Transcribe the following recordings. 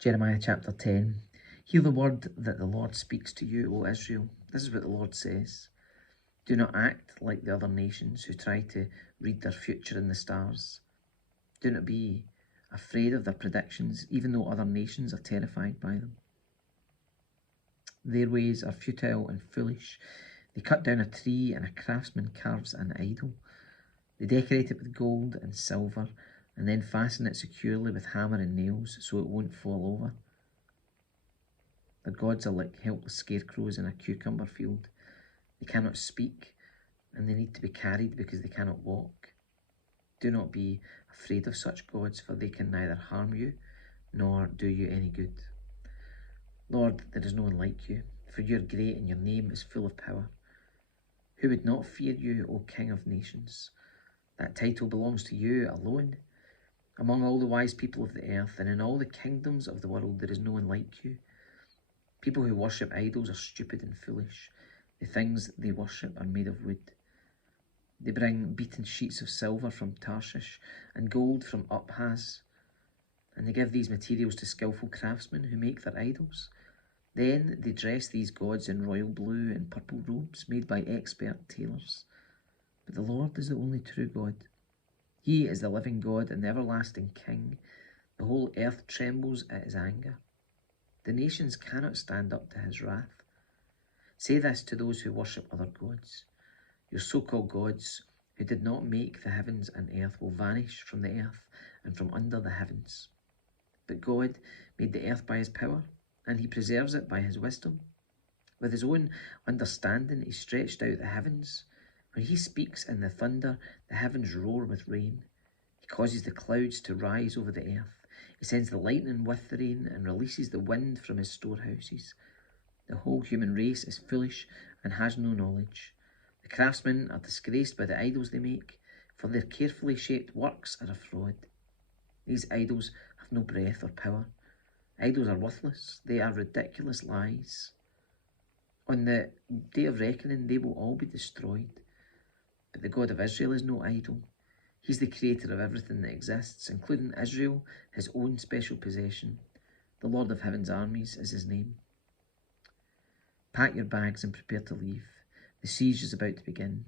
Jeremiah chapter 10. Hear the word that the Lord speaks to you, O Israel. This is what the Lord says. Do not act like the other nations who try to read their future in the stars. Do not be afraid of their predictions, even though other nations are terrified by them. Their ways are futile and foolish. They cut down a tree and a craftsman carves an idol. They decorate it with gold and silver and then fasten it securely with hammer and nails so it won't fall over. Their gods are like helpless scarecrows in a cucumber field. They cannot speak and they need to be carried because they cannot walk. Do not be afraid of such gods, for they can neither harm you nor do you any good. Lord, there is no one like you, for you are great and your name is full of power. Who would not fear you, O King of nations? That title belongs to you alone. Among all the wise people of the earth and in all the kingdoms of the world, there is no one like you. People who worship idols are stupid and foolish. The things they worship are made of wood. They bring beaten sheets of silver from Tarshish and gold from Uphaz, and they give these materials to skillful craftsmen who make their idols. Then they dress these gods in royal blue and purple robes made by expert tailors. But the Lord is the only true God. He is the living God and the everlasting King. The whole earth trembles at his anger. The nations cannot stand up to his wrath. Say this to those who worship other gods. Your so-called gods, who did not make the heavens and earth, will vanish from the earth and from under the heavens. But God made the earth by his power, and he preserves it by his wisdom. With his own understanding, he stretched out the heavens. When he speaks in the thunder, the heavens roar with rain. He causes the clouds to rise over the earth. He sends the lightning with the rain and releases the wind from his storehouses. The whole human race is foolish and has no knowledge. The craftsmen are disgraced by the idols they make, for their carefully shaped works are a fraud. These idols have no breath or power. Idols are worthless. They are ridiculous lies. On the day of reckoning, they will all be destroyed. But the God of Israel is no idol. He's the creator of everything that exists, including Israel, his own special possession. The Lord of heaven's armies is his name. Pack your bags and prepare to leave. The siege is about to begin.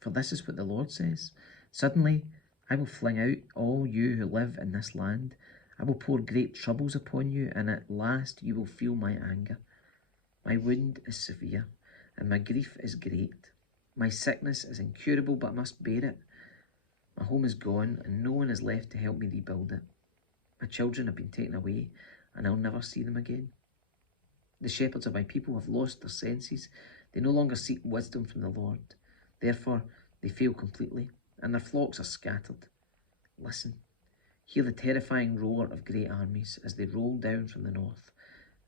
For this is what the Lord says. Suddenly I will fling out all you who live in this land. I will pour great troubles upon you, and at last you will feel my anger. My wound is severe, and my grief is great. My sickness is incurable, but I must bear it. My home is gone, and no one is left to help me rebuild it. My children have been taken away, and I'll never see them again. The shepherds of my people have lost their senses. They no longer seek wisdom from the Lord. Therefore, they fail completely, and their flocks are scattered. Listen, hear the terrifying roar of great armies as they roll down from the north.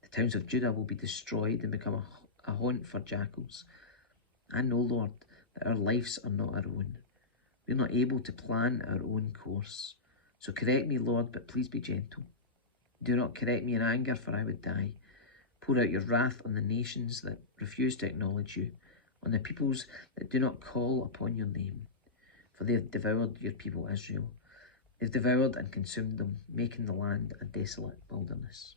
The towns of Judah will be destroyed and become a haunt for jackals. I know, Lord, that our lives are not our own. We are not able to plan our own course. So correct me, Lord, but please be gentle. Do not correct me in anger, for I would die. Pour out your wrath on the nations that refuse to acknowledge you, on the peoples that do not call upon your name. For they have devoured your people Israel. They have devoured and consumed them, making the land a desolate wilderness.